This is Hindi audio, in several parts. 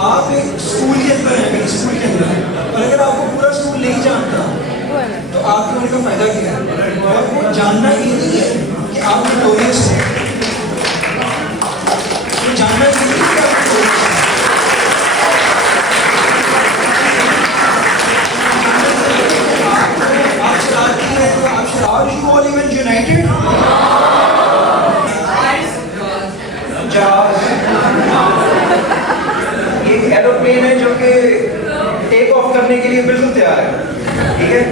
आप एक स्कूल के अंदर हैं, स्कूल के अंदर, और अगर आपको पूरा स्कूल नहीं जानता तो आपके होने का फायदा क्या है? और वो जानना ये नहीं है कि आप नोटोरियस हैं, वो जानना ये नहीं कि आप नोटोरियस हैं। आप शरारती हैं तो आप are you all even united? एक एरोप्लेन है जो कि टेक ऑफ करने के लिए बिल्कुल तैयार है, ठीक है,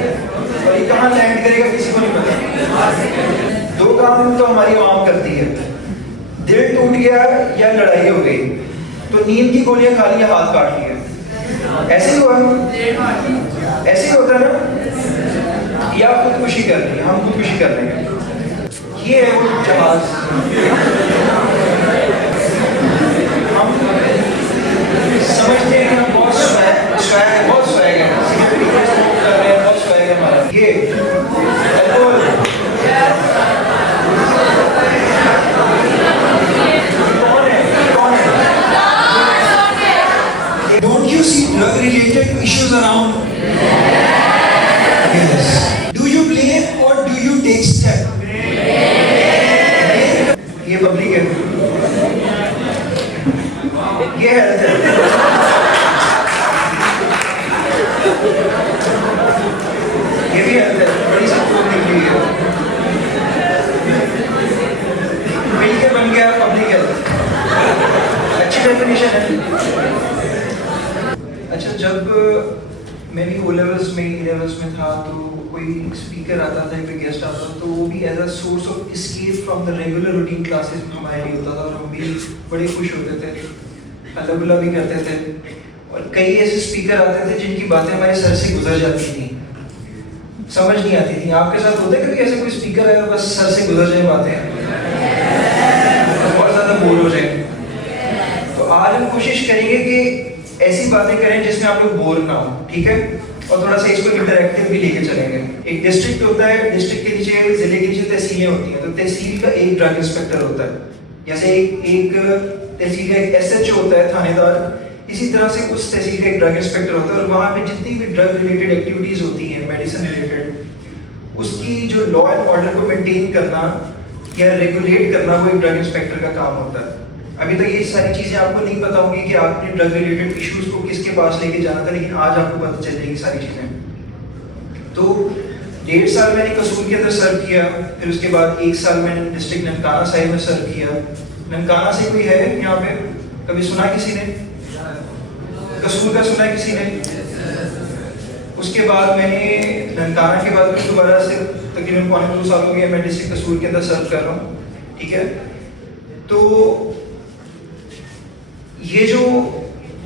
और ये कहाँ लैंड करेगा किसी को नहीं पता। दो काम तो हमारी आवाम करती है, दिल टूट गया या लड़ाई हो गई तो नींद की गोलियां खा लिया, हाथ काट लिया, ऐसे ही हुआ, ऐसे ही होता है ना, या खुदकुशी कर रही है, हम खुदकुशी कर रहे हैं। ये है वो जहाज, हम समझते हैं कि हम बहुत स्वैग है, बहुत स्वैग है, कर रहे हैं, बहुत स्वैग है हमारा। ये कौन है? Don't you see drug related issues around? Yes. Do you blame or do you take step? ये पब्लिक है, ये हेल्थ है, ये भी हेल्थ है, बड़ी सब निकली है, मिलके बन गया पब्लिक हेल्थ, अच्छी डेफिनेशन है। अच्छा, जब मैं भी ओ लेवल्स में, ई लेवल्स में था तो कोई स्पीकर आता था, कोई गेस्ट आता था, तो वो भी as a source of escape from the regular routine classes हमारे लिए होता था, और हम भी बड़े खुश होते थे, अल्लाह बुल्ला भी करते थे। और कई ऐसे स्पीकर आते थे जिनकी बातें हमारे सर से गुजर जाती थी, समझ नहीं आती थी। आपके साथ होता है कभी ऐसे कोई स्पीकर आया बस सर से गुजर जाए बातें, बहुत ज़्यादा बोर हो जाए? तो आज हम कोशिश करेंगे कि ऐसी बातें करें जिसमें आप लोग बोर ना हो, ठीक है, और थोड़ा सा इसको इंटरैक्टिव भी लेके चलेंगे। एक डिस्ट्रिक्ट होता है, डिस्ट्रिक्ट के नीचे, जिले के नीचे तहसीलें होती हैं, तो तहसील का एक ड्रग इंस्पेक्टर होता है, जैसे एक तहसील का एक एसएचओ होता है, थानेदार, इसी तरह से उस तहसील का एक ड्रग इंस्पेक्टर होता है, और वहाँ पे जितनी भी ड्रग रिलेटेड एक्टिविटीज होती हैं, मेडिसिन रिलेटेड, उसकी जो लॉ एंड ऑर्डर को मेंटेन करना या रेगुलेट करना, वो एक ड्रग इंस्पेक्टर का काम होता है। अभी तक ये सारी चीजें आपको नहीं पता होंगी कि आपने ड्रग रिलेटेड इश्यूज को किसके पास लेके जाना था, लेकिन आज आपको पता चल जाएगी सारी चीजें। तो 1.5 साल मैंने कसूर के अंदर सर्व किया, फिर उसके बाद 1 साल मैंने डिस्ट्रिक्ट ननकाना साहिब में सर्व किया। ननकाना से कोई है यहाँ पे, कभी सुना किसी ने? कसूर का सुना किसी ने? उसके बाद मैंने ननकाना के बाद फिर दोबारा से तकरीबन 2.5 साल हो गया मैं डिस्ट्रिक्ट कसूर के अंदर सर्व कर रहा हूँ, ठीक है। तो ये जो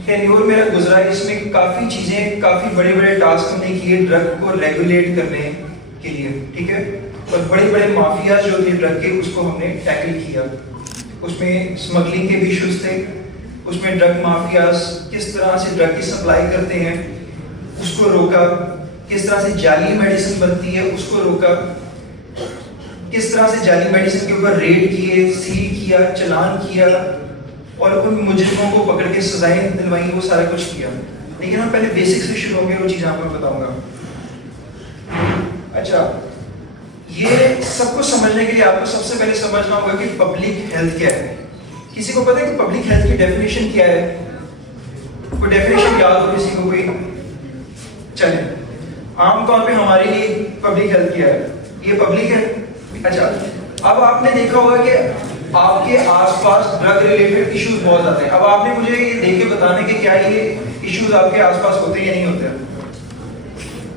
टेन्योर मेरा गुजरा है, इसमें काफ़ी चीज़ें, काफ़ी बड़े बड़े टास्क हमने किए ड्रग को रेगुलेट करने के लिए, ठीक है, और बड़े बड़े माफिया जो थे ड्रग के, उसको हमने टैकल किया। उसमें स्मगलिंग के भी इश्यूज थे, उसमें ड्रग माफियाज किस तरह से ड्रग की सप्लाई करते हैं उसको रोका, किस तरह से जाली मेडिसिन बनती है उसको रोका, किस तरह से जाली मेडिसिन के ऊपर रेड किए, सील किया, चलान किया, और उन मुजरिमों को पकड़ के सजाएं दिलवाई, वो सारा कुछ किया। लेकिन हम पहले बेसिक से शुरू होंगे, वो चीज़ आपको बताऊंगा। अच्छा, ये सब कुछ समझने के लिए आपको सबसे पहले समझना होगा कि पब्लिक हेल्थ क्या है। किसी को पता है कि पब्लिक हेल्थ की डेफिनेशन क्या है? कोई डेफिनेशन याद हो किसी को? कोई? चले, आमतौर पे हमारे लिए पब्लिक हेल्थ क्या है? ये पब्लिक है। अच्छा, अब आपने देखा होगा कि आपके आसपास ड्रग रिलेटेड इश्यूज बहुत ज़्यादा हैं। अब आपने मुझे ये देख के बताने के क्या ये इश्यूज आपके आसपास होते हैं या नहीं होते?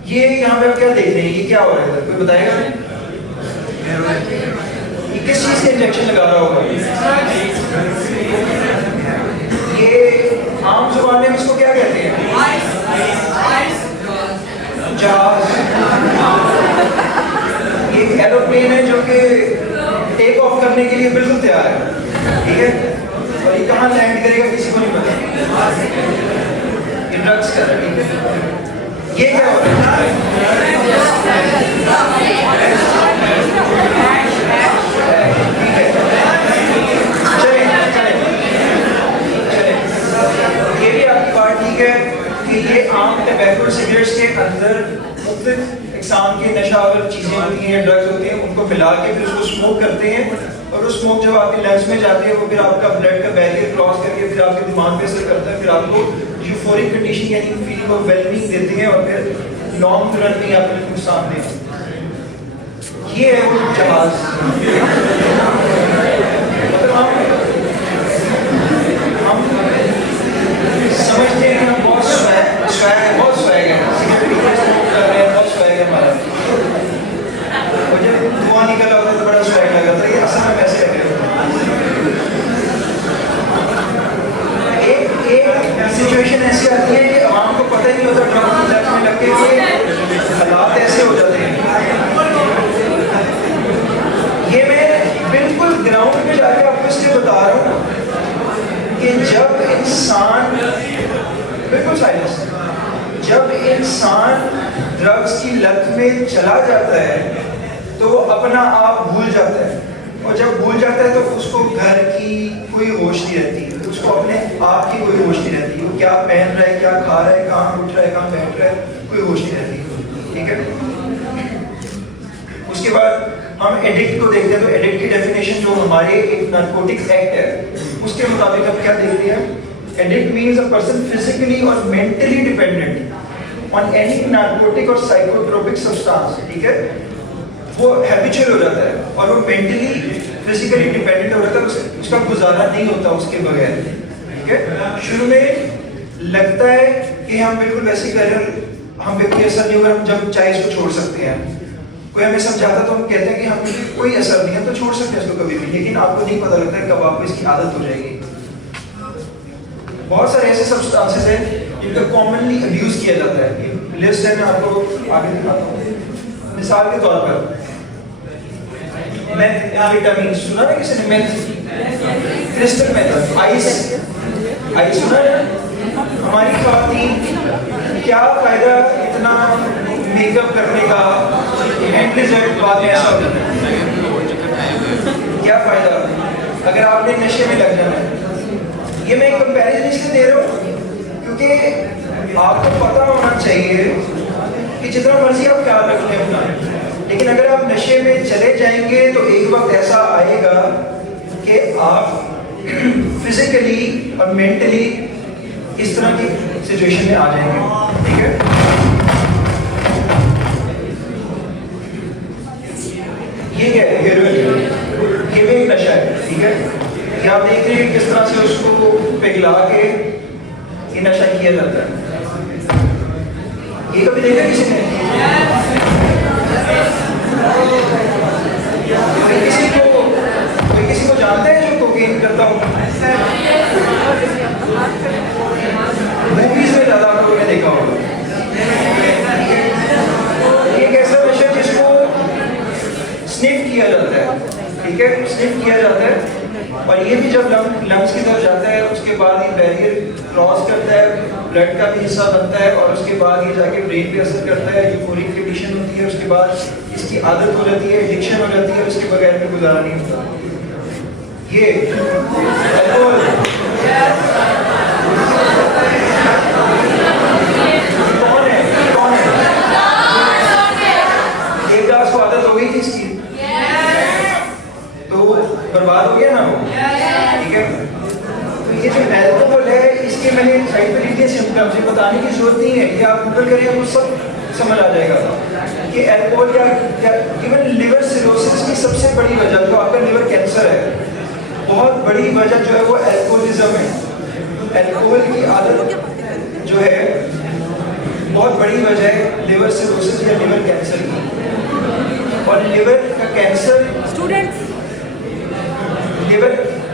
ये यहाँ पे आप क्या देख रहे हैं? ये क्या हो रहा है? कोई बताएगा? ये किस चीज़ का इंजेक्शन लगा रहा होगा? ये आम जुबान में इसको क्या कहते हैं? जहाज। ये एरोप्लेन है जो कि टेक ऑफ करने के लिए बिल्कुल तैयार है, ठीक है, और ये कहाँ लैंड करेगा किसी को नहीं पता। ये ड्रग्स कर रहा है, ठीक है। ये क्या हो रहा है? चले, ये भी कि ये आम टबैको सिगरेट्स के अंदर मुख्तलिफ एग्जाम के नशावर चीज़ें होती हैं, ड्रग्स होते हैं, उनको मिला के फिर उसको स्मोक करते हैं, और वो स्मोक जब आपके लंग्स में जाती है वो फिर आपका ब्लड का बैरियर क्रॉस करके फिर आपके दिमाग पे असर करता है, फिर आपको यूफोरिक कंडीशन यानी फीलिंग ऑफ वेलबींग देती है, और फिर लॉन्ग रन में आप बिल्कुल सामने। ये है वो जहाज। मतलब हम समझते हैं कि हम बहुत स्वैग है, बहुत स्वैग है, सिगरेट पीते हैं, स्मोक कर रहे हैं, बहुत स्वैग है हमारा, और जब धुआं निकल आता है तो बड़ा स्वैग लगा था। ये असल में वैसे लगे एक सिचुएशन ऐसी आती है कि आवाम को पता ही नहीं होता, ड्रग में लग के हालात ऐसे हो जाते हैं। ये मैं बिल्कुल ग्राउंड पे जाके आपको इसलिए बता रहा हूँ कि जब इंसान बिल्कुल साइलेंस, जब इंसान ड्रग्स की लत में चला जाता है तो वो अपना आप भूल जाता है, और जब भूल जाता है तो उसको घर की कोई होश नहीं रहती, उसको अपने आप की कोई होश नहीं रहती, वो क्या पहन रहा है, क्या खा रहा है, कहाँ उठ रहा है, कहाँ बैठ रहा है, कोई होश नहीं रहती। ठीक है, उसके बाद हम एडिक्ट को देखते हैं, तो एडिक्ट की डेफिनेशन जो हमारे एक नारकोटिक्स एक्ट है उसके मुताबिक हम क्या देखते हैं, addict means a person physically और mentally dependent on any narcotic और साइकोट्रोपिक सब्सटेंस। ठीक है, वो हैबिचुअल हो जाता है और वो मेंटली फिजिकली डिपेंडेंट हो जाता है, उसका गुजारा नहीं होता उसके बगैर। ठीक है, शुरू में लगता है कि हम बिल्कुल वैसे कर रहे हैं, हम बिल्कुल ऐसा नहीं होगा, हम जब चाहे इसको छोड़ सकते हैं, कोई हमें समझाता तो हम कहते हैं कि हम कोई असर नहीं है तो छोड़ सकते हैं इसको कभी भी, लेकिन आपको नहीं पता लगता है कब आपको इसकी आदत हो जाएगी। बहुत सारे ऐसे सब्सटेंसेस हैं जिनका कॉमनली अब्यूज किया जाता है, लिस्ट है, मैं आपको आगे दिखाता हूँ। मिसाल के तौर पर विटामिन सुना है किसी ने, क्रिस्टल मेथड, आइस सुना है। हमारी ख़वातीन क्या फायदा इतना मेकअप करने का, एंड रिजल्ट बाद में ऐसा होता है, क्या फायदा अगर आपने नशे में लग जाना है। ये मैं एक कंपैरिजन इसलिए दे रहा हूँ क्योंकि आपको पता होना चाहिए कि जितना मर्जी आप ख्याल रख लें अपना, लेकिन अगर आप नशे में चले जाएंगे तो एक वक्त ऐसा आएगा कि आप फिजिकली और मेंटली इस तरह की सिचुएशन में आ जाएंगे। ठीक है, ये क्या है, हेरोइन, ये भी एक नशा है। ठीक है, ये आप देख रहे हैं किस तरह से उसको पिघला के ये नशा किया जाता है। ये कभी देखा किसी ने? कोई किसी को जानते हैं जो कोकेन करता हो? मूवीज में ज्यादा आप लोगों ने देखा होगा। एक ऐसा नशा जिसको स्निफ किया जाता है। ठीक है, स्निफ किया जाता है, और ये भी जब लंग्स की तरफ जाता है उसके बाद ये बैरियर क्रॉस करता है, ब्लड का भी हिस्सा बनता है, और उसके बाद ये जाके ब्रेन पे असर करता है, यूफोरिक कंडीशन होती है, उसके बाद इसकी आदत हो जाती है, एडिक्शन हो जाती है, उसके बगैर में गुजारा नहीं होता। ये अल्कोहल, कौन है एक ग्लास को आदत हो गई थी इसकी तो बर्बाद हो गया ना वो। ठीक है, तो ये जो अल्कोहल है इसके मैंने साइड पर लिख दिए सिम्टम्स, ये बताने की जरूरत नहीं है, ये आप गूगल करिए आपको सब समझ आ जाएगा कि अल्कोहल या इवन लिवर सिरोसिस की सबसे बड़ी वजह, जो आपका लिवर कैंसर है, बहुत बड़ी वजह जो है वो अल्कोहलिज्म है। अल्कोहल की आदत जो है बहुत बड़ी वजह है लिवर सिरोसिस या लिवर कैंसर की। और लिवर का कैंसर लिवर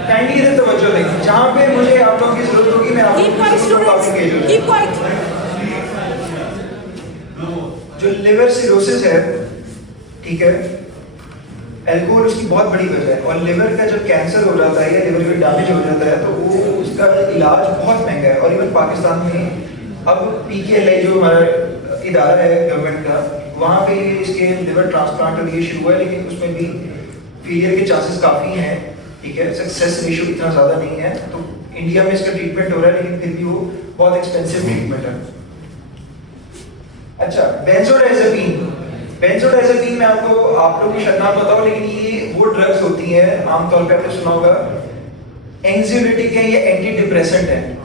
काइंडली इधर तवज्जो दें, जहाँ पे मुझे आप लोगों की जरूरत होगी मैं आपको जो लिवर सिरोसिस है, ठीक है, अल्कोहल उसकी बहुत बड़ी वजह है। और लिवर का जब कैंसर हो जाता है या लिवर का डैमेज हो जाता है तो वो उसका इलाज बहुत महंगा है। और इवन पाकिस्तान में अब PKLI जो हमारा इदारा है गवर्नमेंट का, वहाँ पे इसके लिवर ट्रांसप्लांट और ये शुरू हुआ है, लेकिन उसमें भी फेलियर के चांसेस काफ़ी हैं। ठीक है, सक्सेस रेशियो इतना ज़्यादा नहीं है। तो इंडिया में इसका ट्रीटमेंट हो रहा है, लेकिन फिर भी वो बहुत एक्सपेंसिव ट्रीटमेंट है। अच्छा, बेंजोडाइजेपिन में आपको, आप लोगों की शायद नाम पता हो, लेकिन ये वो ड्रग्स होती हैं, आमतौर पे आपने सुना होगा, एंग्जाइटिक है या एंटी डिप्रेसेंट है।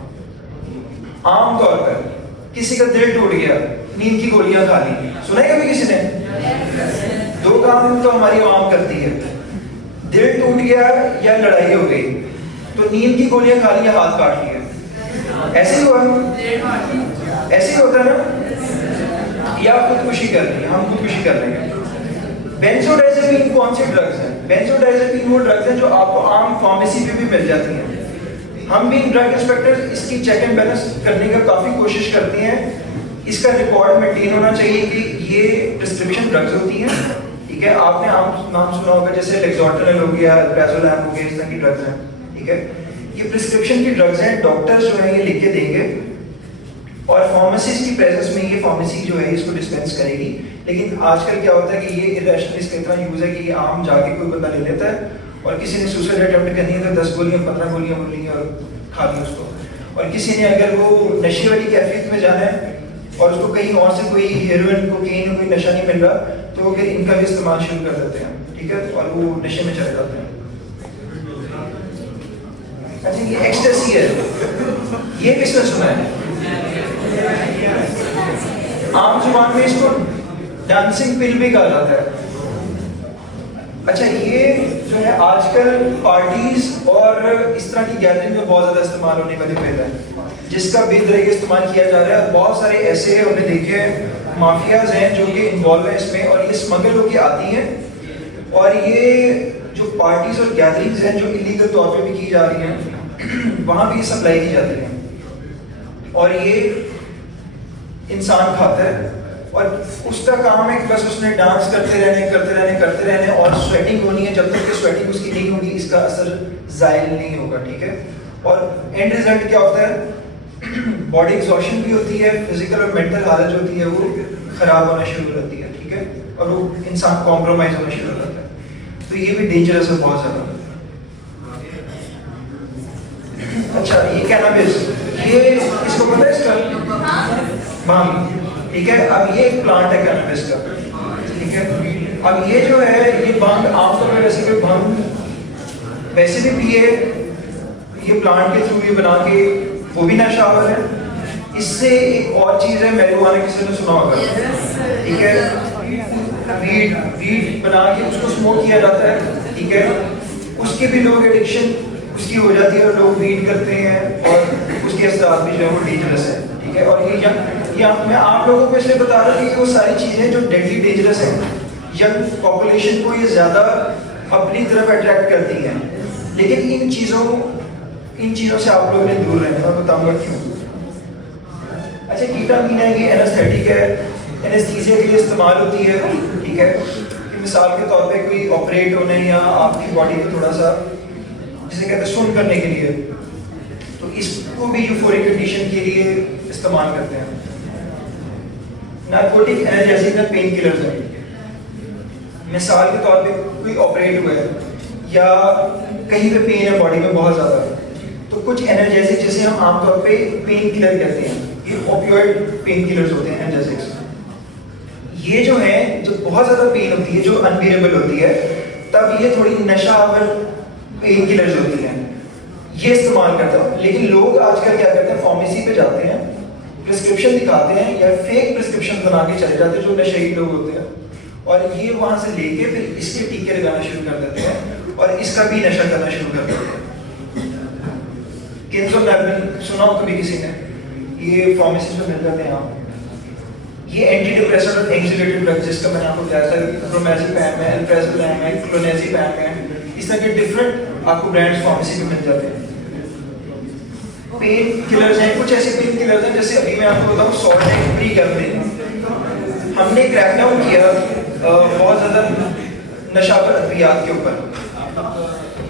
आमतौर पर किसी का दिल टूट गया, नींद की गोलियां खा ली, सुना है कभी किसी ने? दो काम तो हमारी आवाम करती है, दिल टूट गया या लड़ाई हो गई तो नींद की गोलियां खा ली या हाथ काट लिया। ऐसे ही हुआ, ऐसे ही होता है ना, या खुदकुशी कर ली, हम खुदकुशी कर लेंगे। बेंजोडाइजेपिन कौन से ड्रग्स हैं? बेंजोडाइजेपिन वो ड्रग्स हैं जो आपको आम फार्मेसी पे भी मिल जाती हैं। हम भी ड्रग इंस्पेक्टर इसकी चेक एंड बैलेंस करने का काफ़ी कोशिश करते हैं। इसका रिकॉर्ड मेंटेन होना चाहिए कि ये प्रिस्क्रिप्शन ड्रग्स होती हैं, ठीक है। आपने नाम सुना होगा जैसे लेक्सोटनिल हो गया, अल्प्राजोलैम हो गया, इस तरह की ड्रग्स हैं, ठीक है। ये प्रिस्क्रिप्शन की ड्रग्स हैं, डॉक्टर जो है ये लिख के देंगे और फार्मेसिस्ट की प्रेजेंस में ये फार्मेसी जो है इसको डिस्पेंस करेगी। लेकिन आजकल क्या होता है कि ये इरेशनल इसका इतना यूज है कि ये आम जाके कोई बंदा ले लेता है, और किसी ने सुसाइड अटेम्प्ट करनी है तो 10 गोलियां 15 गोलियां बोल ली और खा ली उसको। और किसी ने अगर वो नशे वाली कैफियत में जाना है और उसको कहीं और से कोई हेरोइन कोकेन कोई नशा नहीं मिल रहा तो वो फिर इनका भी इस्तेमाल शुरू कर देते हैं, ठीक है, और वो नशे में चले जाते हैं। अच्छा, ये एक्सटेसी है, ये किसने सुना है? आम जुबान में इसको डांसिंग पिल भी कहा जाता है। अच्छा, ये जो है आजकल पार्टीज और इस तरह की गैदरिंग में बहुत ज्यादा इस्तेमाल होने वाली पिल है, जिसका बेतरकीब इस्तेमाल किया जा रहा है। बहुत सारे ऐसे हैं, उन्हें देखे माफियाज हैं जो कि इन्वॉल्व है इसमें, और ये स्मगल होके आती हैं और ये जो पार्टीज और गैदरिंग्स हैं जो इलीगल तौर पे भी की जा रही हैं वहाँ भी सप्लाई की जाती है और ये इंसान खाता है और उसका काम है कि बस उसने डांस करते रहने और स्वेटिंग होनी है। जब तक कि स्वेटिंग उसकी नहीं होगी इसका असर जायल नहीं होगा, ठीक है। और एंड रिजल्ट क्या होता है? बॉडी एग्जॉशन भी होती है, फिजिकल और मेंटल हालत जो होती है वो खराब होना शुरू हो जाती है, ठीक है, और वो इंसान कॉम्प्रोमाइज होना शुरू हो जाता है। तो ये भी डेंजरस है बहुत ज्यादा। अच्छा, ये कैनाबिस, ये इसको पता है इसका भांग, ठीक है। अब ये एक प्लांट है कैनाबिस का, ठीक है। अब ये जो है ये भांग आमतौर पर वैसे कोई भांग वैसे भी पिए, ये प्लांट के थ्रू ये बना के वो भी नशावर है। इससे एक और चीज है मैरिजुआना, किसी ने सुना होगा, ठीक है। वीड बना के उसको स्मोक किया जाता है, ठीक है। उसके भी लोग एडिक्शन उसकी हो जाती है और लोग वीड करते हैं और उसके असरात भी जो है वो डेंजरस है, ठीक है। और ये मैं आप लोगों को इसलिए बता रहा हूँ कि वो सारी चीजें जो डेडली डेंजरस है, यंग पॉपुलेशन को ये ज्यादा अपनी तरफ अट्रैक्ट करती हैं। लेकिन इन चीजों से आप लोगों ने दूर रहना, मैं बताऊंगा क्यों। अच्छा, कीटामीन है, ये एनेस्थेटिक है, एनेस्थीसिया के लिए इस्तेमाल होती है, ठीक है। कि मिसाल के तौर पे कोई ऑपरेट होने या आपकी बॉडी को थोड़ा सा जिसे कहते हैं सुन करने के लिए, तो इसको भी यूफोरिक कंडीशन के लिए इस्तेमाल करते हैं। नार्कोटिक एनाल्जेसिक में पेन किलर्स है। मिसाल के तौर पे कोई ऑपरेट हुआ है या कहीं पे पेन है बॉडी में बहुत ज्यादा, तो कुछ एनाल्जेसिक जिसे हम आमतौर पे पेन किलर कहते हैं, ये ओपियोइड पेन किलर्स होते हैं एनाल्जेसिक्स। ये जो है जब बहुत ज्यादा पेन होती है जो अनबियरेबल होती है, तब ये थोड़ी नशावर पेन किलर्स होती हैं, ये इस्तेमाल करता हूँ। लेकिन लोग आजकल क्या करते हैं, फार्मेसी पे जाते हैं, प्रिस्क्रिप्शन दिखाते हैं या फेक प्रिस्क्रिप्शन बना के चले जाते हैं जो नशेड़ी लोग होते हैं, और ये वहां से लेके फिर इसके टीके लगाना शुरू कर देते हैं और इसका भी नशा करना शुरू कर देते हैं। केंसोनैल्बिन सुना हो कभी किसी ने? ये फार्मेसी में मिल जाते हैं आप। ये एंटी डिप्रेसेंट और एंग्जाइटी ड्रग जिसका मैंने आपको बताया था, ब्रोमाज़ेपैम है, अल्प्राजोलैम है, क्लोनाज़ेपैम है, इस तरह के डिफरेंट आपको ब्रांड्स फार्मेसी में मिल जाते हैं। पेन किलर्स हैं, कुछ ऐसे पेन किलर्स हैं जैसे अभी मैं आपको बताऊं सॉल्ट फ्री कैप्रिन, हमने क्रैकडाउन किया बहुत ज्यादा नशावर अद्वियात के ऊपर,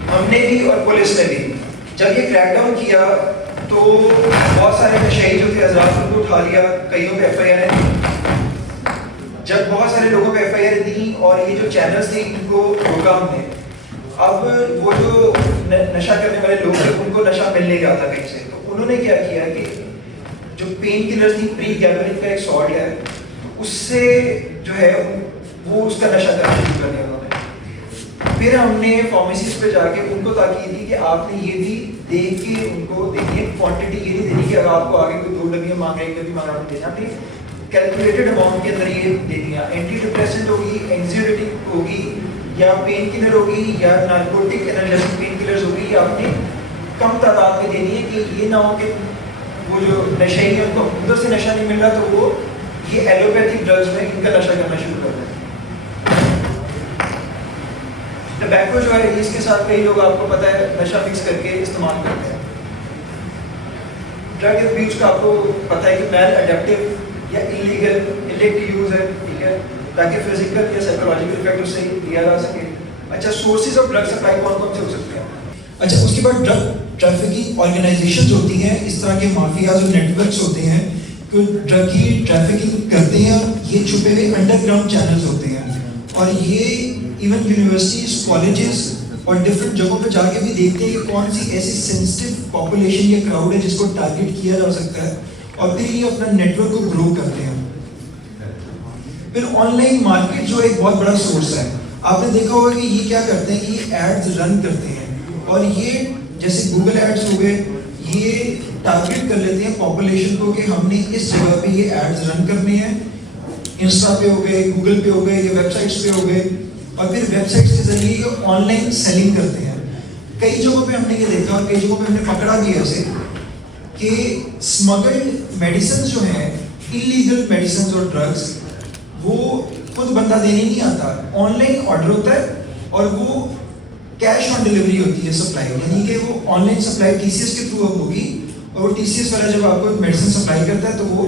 हमने भी और पुलिस ने भी। जब ये क्रैकडाउन किया तो बहुत सारे नशेड़ी जो थे हज़रात उनको उठा लिया, कईयों पे FIR है। जब बहुत सारे लोगों पे FIR दी और ये जो चैनल्स थे इनको रोका हमने। अब वो जो नशा करने वाले लोग थे उनको नशा मिलने गया था कहीं से, तो उन्होंने क्या किया कि जो पेन किलर्स थी, प्री गैबरिन का एक सॉल्ट है, उससे जो है वो उसका नशा करना शुरू कर दिया उन्होंने। फिर हमने फार्मेसीज पे जाके उनको ताकीद दी कि आपने ये भी देख के उनको देखिए, क्वांटिटी ये नहीं देनी कि अगर आपको आगे कोई 2 डब्बियाँ मांग रहे हैं, 1 डब्बी मांग रहे हैं, देना आपने कैलकुलेटेड अमाउंट के अंदर ये दे दिया। एंटी डिप्रेसेंट होगी, एंग्जाइटी होगी, या पेन किलर होगी, या नार्कोटिक एनाल्जेसिक पेन किलर्स होगी, ये आपने कम तादाद में देनी है कि ये ना हो कि वो जो नशे है उनको उधर से नशा नहीं मिल रहा तो वो ये एलोपैथिक ड्रग्स में इनका नशा करना शुरू कर दें। टबैको जो है इसके साथ कई लोग आपको पता है नशा मिक्स करके इस्तेमाल करते हैं। ड्रग अब्यूज का आपको पता है कि मैल अडेप्टिव या इलीगल इलेक्ट यूज है, ठीक है, ताकि फिजिकल या साइकोलॉजिकल इफेक्ट उससे दिया जा सके। अच्छा, सोर्सेज ऑफ ड्रग सप्लाई कौन कौन से हो सकते हैं? अच्छा, उसके बाद ड्रग ट्रैफिकिंग ऑर्गेनाइजेशंस होती हैं, इस तरह के माफियाज और नेटवर्क्स होते हैं जो ड्रग की ट्रैफिकिंग करते हैं। ये छुपे हुए अंडरग्राउंड चैनल्स होते हैं और ये इवन यूनिवर्सिटीज, कॉलेजेस और डिफरेंट जगहों पे जाके भी देखते हैं कि कौन सी ऐसी सेंसिटिव पॉपुलेशन या क्राउड है जिसको टारगेट किया जा सकता है, और फिर ये अपना नेटवर्क को ग्रो करते हैं। फिर ऑनलाइन मार्केट जो एक बहुत बड़ा सोर्स है, आपने देखा होगा कि ये क्या करते हैं कि ये एड्स रन करते हैं, और ये जैसे गूगल एड्स हो गए, ये टारगेट कर लेते हैं पॉपुलेशन को कि हमने इस जगह पे ये एड्स रन करने हैं। इंस्टा पे हो गए, गूगल पे हो गए, या वेबसाइट्स पे हो गए, और फिर वेबसाइट्स के जरिए ये ऑनलाइन सेलिंग करते हैं। कई जगहों पे हमने ये देखा और कई जगहों पे हमने पकड़ा भी ऐसे कि स्मगल्ड मेडिसिन जो हैं, इलीगल मेडिसिन और ड्रग्स, वो खुद बंदा देने नहीं आता, ऑनलाइन ऑर्डर होता है और वो कैश ऑन डिलीवरी होती है सप्लाई, यानी कि वो ऑनलाइन सप्लाई टीसीएस के थ्रू होगी, और वो टीसीएस वाला जब आपको मेडिसिन सप्लाई करता है तो वो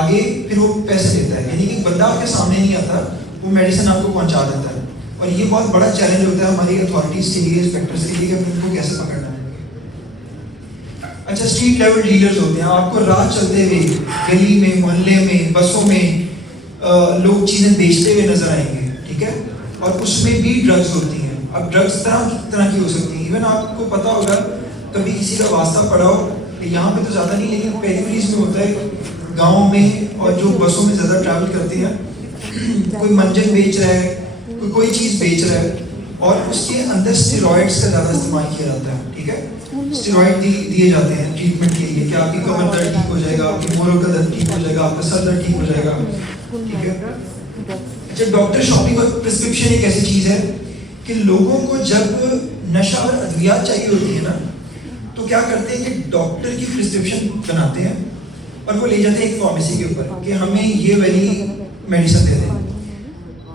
आगे फिर वो पैसे देता है, यानी कि बंदा आपके सामने नहीं आता, वो मेडिसिन आपको पहुंचा देता है। और ये बहुत बड़ा चैलेंज होता है हमारी अथॉरिटीज के लिए, इंस्पेक्टर्स के लिए, कि उनको कैसे पकड़ना है। अच्छा, स्ट्रीट लेवल डीलर्स होते हैं, आपको राह चलते हुए गली में, मोहल्ले में, बसों में लोग चीज़ें बेचते हुए नजर आएंगे, ठीक है, और उसमें भी ड्रग्स होती हैं। अब ड्रग्स तरह की हो सकती हैं, इवन आपको पता होगा कभी किसी का वास्ता पड़ा हो, यहाँ पे तो ज़्यादा नहीं लेकिन पेरिफेरीज में होता है, गाँव में, और जो बसों में ज़्यादा ट्रैवल करते हैं, कोई मंजन बेच रहा है, कोई चीज़ बेच रहा है, और उसके अंदर स्टेरॉइड्स का ज़्यादा इस्तेमाल किया जाता है, ठीक है, स्टेरॉइड दिए जाते हैं ट्रीटमेंट के लिए कि आपकी कमर दर्द ठीक हो जाएगा, आपकी मोरों का दर्द ठीक हो जाएगा, आपका सर दर्द ठीक हो जाएगा, ठीक है। अच्छा, डॉक्टर शॉपिंग और प्रिस्क्रिप्शन एक ऐसी चीज़ है कि लोगों को जब नशा और अद्वियात चाहिए होती है ना, तो क्या करते हैं कि डॉक्टर की प्रिस्क्रिप्शन बनाते हैं और वो ले जाते हैं एक फार्मेसी के ऊपर कि हमें ये वाली मेडिसिन दे दें,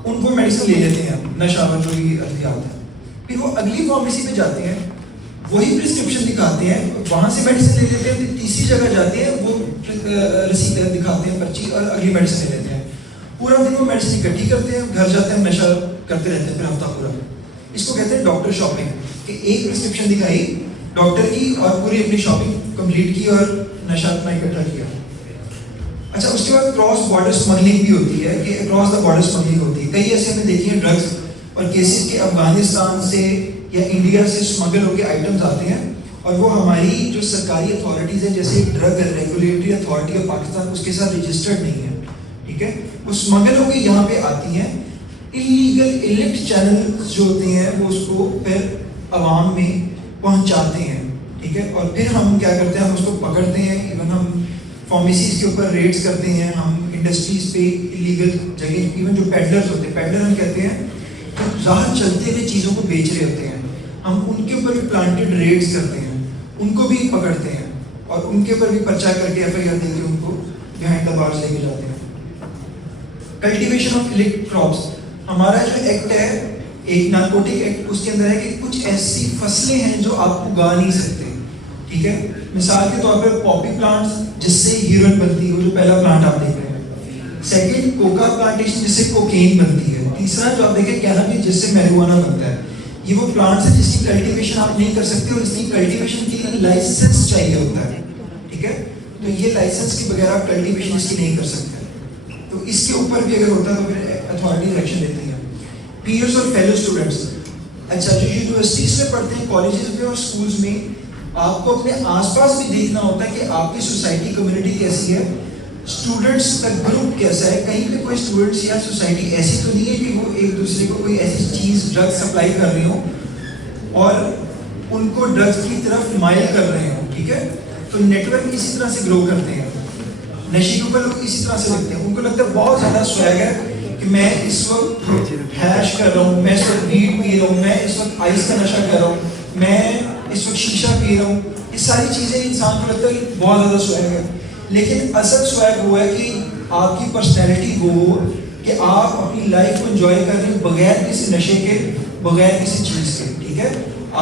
उनको मेडिसिन ले लेते हैं नशा और जो भी अद्वियात है, फिर वो अगली फार्मेसी पे जाते हैं, वही प्रिस्क्रिप्शन दिखाते हैं, वहाँ से मेडिसिन ले लेते हैं, फिर तीसरी जगह जाते हैं, वो रसीद दिखाते हैं, पर्ची, और अगली मेडिसिन ले लेते हैं। पूरा दिन वो मेडिसिन इकट्ठी करते हैं, घर जाते हैं, नशा करते रहते हैं फिर हफ्ता पूरा। इसको कहते हैं डॉक्टर शॉपिंग, कि एक प्रिस्क्रिप्शन दिखाई डॉक्टर की और पूरी अपनी शॉपिंग कंप्लीट की और नशा अपना इकट्ठा किया। अच्छा, उसके बाद क्रॉस बॉर्डर स्मगलिंग भी होती है, कि क्रॉस द बॉर्डर स्मगलिंग होती है। कई ऐसे हमने देखी है ड्रग्स और केसेस के अफगानिस्तान से या इंडिया से स्मगल होकर आइटम्स आते हैं, और वो हमारी जो सरकारी अथॉरिटीज़ है, जैसे drug regulatory authority of Pakistan, उसके साथ रजिस्टर्ड नहीं है, ठीक है, वो स्मगल होकर यहाँ पे आती हैं। इलीगल इलेक्ट चैनल जो होते हैं वो उसको फिर आवाम में पहुँचाते हैं, ठीक है, और फिर हम क्या करते हैं, हम उसको पकड़ते हैं। इवन हम फार्मेसीज के ऊपर रेड्स करते हैं, हम इंडस्ट्रीज पे इलीगल जगह, इवन जो पेडलर्स होते हैं, पेडलर हम कहते हैं तो राह चलते हुए चीज़ों को बेच रहे होते हैं, हम उनके ऊपर भी प्लांटेड रेड्स करते हैं, उनको भी पकड़ते हैं और उनके ऊपर भी पर्चा करके FIR देके उनको बिहाइंड द बार्स लेके जाते हैं। कल्टीवेशन ऑफ इलिसिट क्रॉप्स, हमारा जो एक्ट है, एक नार्कोटिक एक्ट, उसके अंदर है कि कुछ ऐसी फसलें हैं जो आप उगा नहीं सकते, ठीक है, मिसाल के तौर पर पॉपी प्लांट्स जिससे हीरोइन बनती है, वो जो पहला प्लांट आप देख रहे हैं। सेकंड, कोका प्लांटेशन जिससे कोकेन बनती है। तीसरा जो आप देखें कैनाबिस जिससे मैरिजुआना बनता है। ये वो प्लांट्स है जिसकी कल्टीवेशन आप नहीं कर सकते और इसकी कल्टीवेशन के लिए लाइसेंस चाहिए होता है, ठीक है, तो ये लाइसेंस के बगैर आप कल्टीवेशन इसकी नहीं कर सकते। तो इसके ऊपर भी अगर होता है तो फिर अथॉरिटीज एक्शन लेती है। पीयर्स और फेलो स्टूडेंट्स, अच्छा, जो यूनिवर्सिटीज में पढ़ते हैं, कॉलेजेस में और स्कूल्स में, आपको अपने आसपास भी देखना होता है कि आपकी सोसाइटी कम्युनिटी कैसी है, स्टूडेंट्स का ग्रुप कैसा है, कहीं पे कोई स्टूडेंट्स या सोसाइटी ऐसी तो नहीं है कि वो एक दूसरे को कोई ऐसी चीज़ ड्रग सप्लाई कर रही हो और उनको ड्रग्स की तरफ माइल कर रहे हो, ठीक है। तो नेटवर्क इसी तरह से ग्रो करते हैं, नशे के ऊपर लोग इसी तरह से लगते हैं। उनको लगता है बहुत ज़्यादा स्वैग है कि मैं इस वक्त हैश कर रहा हूँ, मैं इस वक्त वीड पी रहा हूँ, मैं इस वक्त आइस का नशा कर रहा हूँ, मैं इस वक्त शीशा पी रहा हूँ। ये सारी चीज़ें इंसान को लगता है कि बहुत ज़्यादा स्वैग है, लेकिन असल स्वैग वो है कि आपकी पर्सनैलिटी वो कि आप अपनी लाइफ को एंजॉय कर रहे हो बगैर किसी नशे के, बगैर किसी चीज़ के, ठीक है।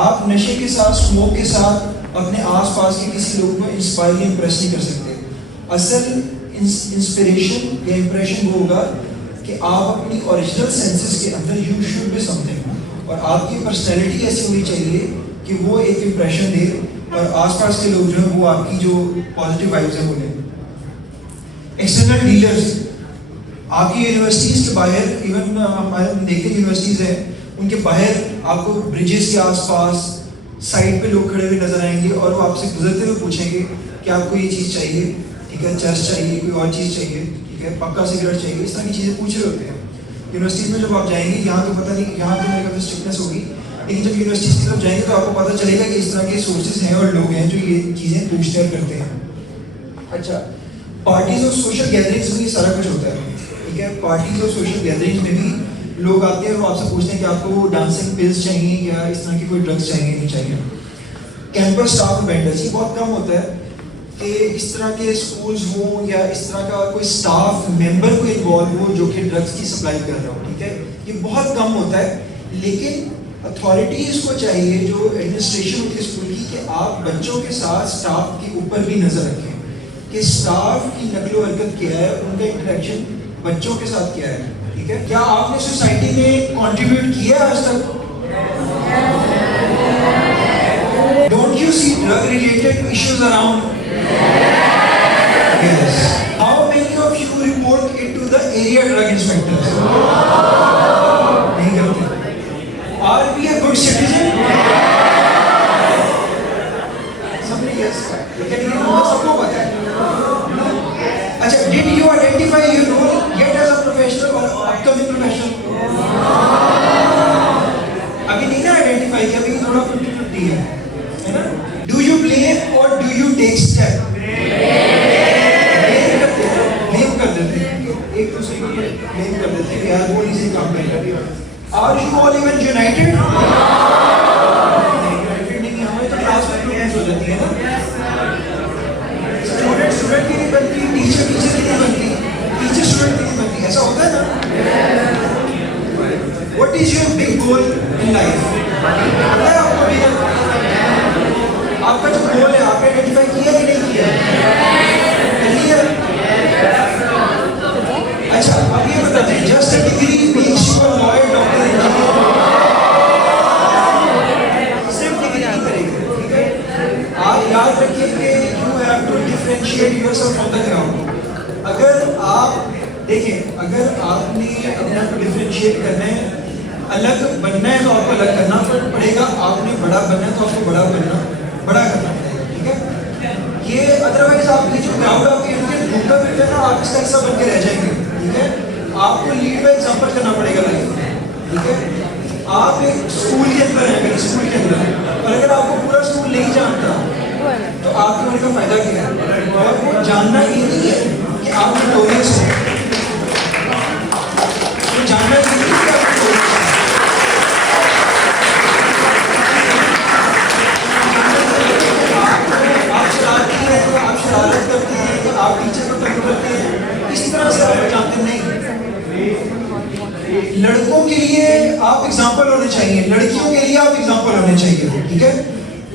आप नशे के साथ, स्मोक के साथ अपने आसपास के किसी लोगों को इंस्पायर या इंप्रेस नहीं कर सकते। असल इंस्पिरेशन या इंप्रेशन वो होगा कि आप अपनी ओरिजिनल सेंसेस के अंदर यू शुड बी समथिंग, और आपकी पर्सनैलिटी ऐसी होनी चाहिए कि वो एक इंप्रेशन दे और आसपास के लोग जो हैं वो आपकी जो पॉजिटिव वाइब्स हैं वो लें। एक्सटर्नल डीलर्स आपकी यूनिवर्सिटीज़ के बाहर, इवन हमारे देखते यूनिवर्सिटीज़ हैं उनके बाहर आपको ब्रिजेस के आसपास साइड पे लोग खड़े हुए नजर आएंगे और वो आपसे गुजरते हुए पूछेंगे कि आपको ये चीज़ चाहिए, ठीक है, चर्च चाहिए, कोई और चीज़ चाहिए, ठीक है, पक्का सिगरेट चाहिए, इस तरह की चीज़ें पूछ रहे होते हैं। यूनिवर्सिटी में जब आप जाएंगे, यहाँ तो पता नहीं, यहाँ तो मेरे ख्याल से स्ट्रिक्टनेस होगी, लेकिन जब यूनिवर्सिटी की तरफ जाएंगे तो आपको पता चलेगा कि इस तरह के सोर्सेज हैं और लोग हैं जो ये चीज़ें पूछते और करते हैं। अच्छा, पार्टीज और सोशल गैदरिंग्स में ये सारा कुछ होता है, ठीक है। पार्टीज और सोशल गैदरिंग्स में भी लोग आते हैं और आपसे पूछते हैं कि आपको डांसिंग पिल्स चाहिए या इस तरह की कोई ड्रग्स चाहिए, नहीं चाहिए। कैंपस स्टाफ इवेंटर्स, ये बहुत कम होता है कि इस तरह के स्कूल्स हों या इस तरह का कोई स्टाफ मेंबर को इन्वॉल्व हो जो कि ड्रग्स की सप्लाई कर रहा हो, ठीक है, ये बहुत कम होता है। लेकिन अथॉरिटीज़ को चाहिए, जो एडमिनिस्ट्रेशन होती है स्कूल की, कि आप बच्चों के साथ स्टाफ के ऊपर भी नज़र रखें कि स्टाफ की नकलो हरकत क्या है, उनका इंटरेक्शन बच्चों के साथ क्या है, ठीक है। क्या आपने सोसाइटी में कंट्रीब्यूट किया आज तक? Don't you see drug related issues around? Yes. How many of you report it to the area drug inspectors? नहीं करते। Are we a good citizen? सबने yes कहा, लेकिन ये हमको सबको पता है। अच्छा, did you identify your role yet as a professional or upcoming professional? अभी नहीं ना आइडेंटिफाई किया, अभी थोड़ा 50-50 है ना? Do you blame or do you take step? Blame कर देते हैं, एक दूसरे को ब्लेम कर देते हैं यार वो नहीं सही काम कर रही है। Are you all even united? United नहीं, हमें तो क्लास में प्रोग्रेस हो जाती है ना। स्टूडेंट स्टूडेंट की नहीं बनती, टीचर टीचर की नहीं बनती, टीचर स्टूडेंट की नहीं बनती, ऐसा होता है ना। What is your big goal in life? पता है आपको भी? आपका जो गोल है आपने आइडेंटिफाई किया कि नहीं किया? क्लियर? अच्छा, अब ये बताते हैं, just a degree makes you a lawyer, doctor, engineer. सिर्फ डिग्री नहीं करेगी, ठीक है। आप याद रखिए कि you have to differentiate yourself from the crowd. अगर आप देखें, अगर आपने अपने आप को डिफरेंशिएट करना है, अलग बनना है तो आपको अलग करना पड़ेगा, आपने बड़ा बनना है तो आपको बड़ा करना पड़ेगा, ठीक है। ये अदरवाइज आप ये जो क्राउड आपके घूमता फिरता है ना, आप इसका हिस्सा बन के रह जाएंगे, ठीक है। आपको लीड बाय एग्जांपल करना पड़ेगा लाइफ में, ठीक है। आप एक स्कूल के अंदर हैं, अगर स्कूल के अंदर, और अगर आपको पूरा स्कूल नहीं जानता तो आपके होने का फायदा क्या है? और वो जानना ये नहीं है कि आप नोटोरियस हैं, वो जानना ये नहीं है कि आप नोटोरियस हैं। आप शरारत करते हैं, आप टीचर को तंग करते हैं, इस तरह से आप जानते नहीं। लड़कों के लिए आप एग्जाम्पल होने चाहिए, लड़कियों के लिए आप एग्जाम्पल होने चाहिए, ठीक है।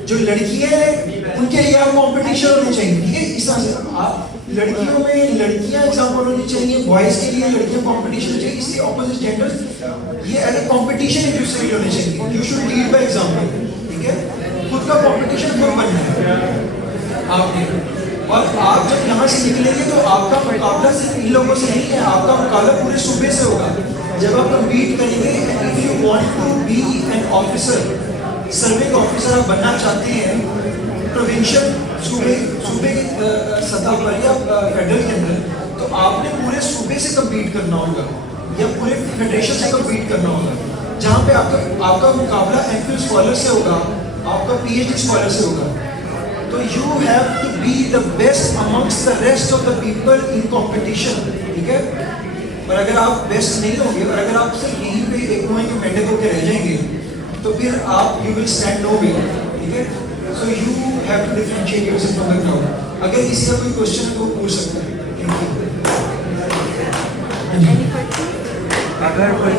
जो लड़कियां हैं उनके लिए आप कंपटीशन होने चाहिए, ठीक है। इस तरह से आप लड़कियों में लड़कियां एग्जाम्पल होनी चाहिए, बॉयज के लिए लड़कियां कंपटीशन चाहिए, इसलिए ऑपोजिट जेंडर्स ये एज ए कंपटीशन एक दूसरे के होने चाहिए। You should lead by example, ठीक है। खुद का कंपटीशन खुद बनना है आपने, और आप जब यहाँ से निकलेंगे तो आपका मुकाबला सिर्फ इन लोगों से नहीं है, आपका मुकाबला पूरे सूबे से होगा। जब आप कम्पीट करेंगे, if you want to be an officer, serving officer आप बनना चाहते हैं प्रोविंशियल सूबे की सतह पर या फेडरल के अंदर, आपने पूरे सूबे से कम्पीट करना होगा या पूरे फेडरेशन से कम्पीट करना होगा, जहाँ पे आपका मुकाबला एमफिल स्कॉलर से होगा, आपका पीएचडी स्कॉलर से होगा। तो you have to be the best amongst the rest of the people in competition, ठीक है। और अगर आप बेस्ट नहीं होंगे और अगर आप सिर्फ यहीं पे एक महीने मेंटेन होकर रह जाएंगे तो फिर आप you will stand no way, ठीक है। So you have to differentiate yourself from the crowd. अगर किसी का कोई क्वेश्चन है तो वो पूछ सकते हैं। Thank you. अगर कोई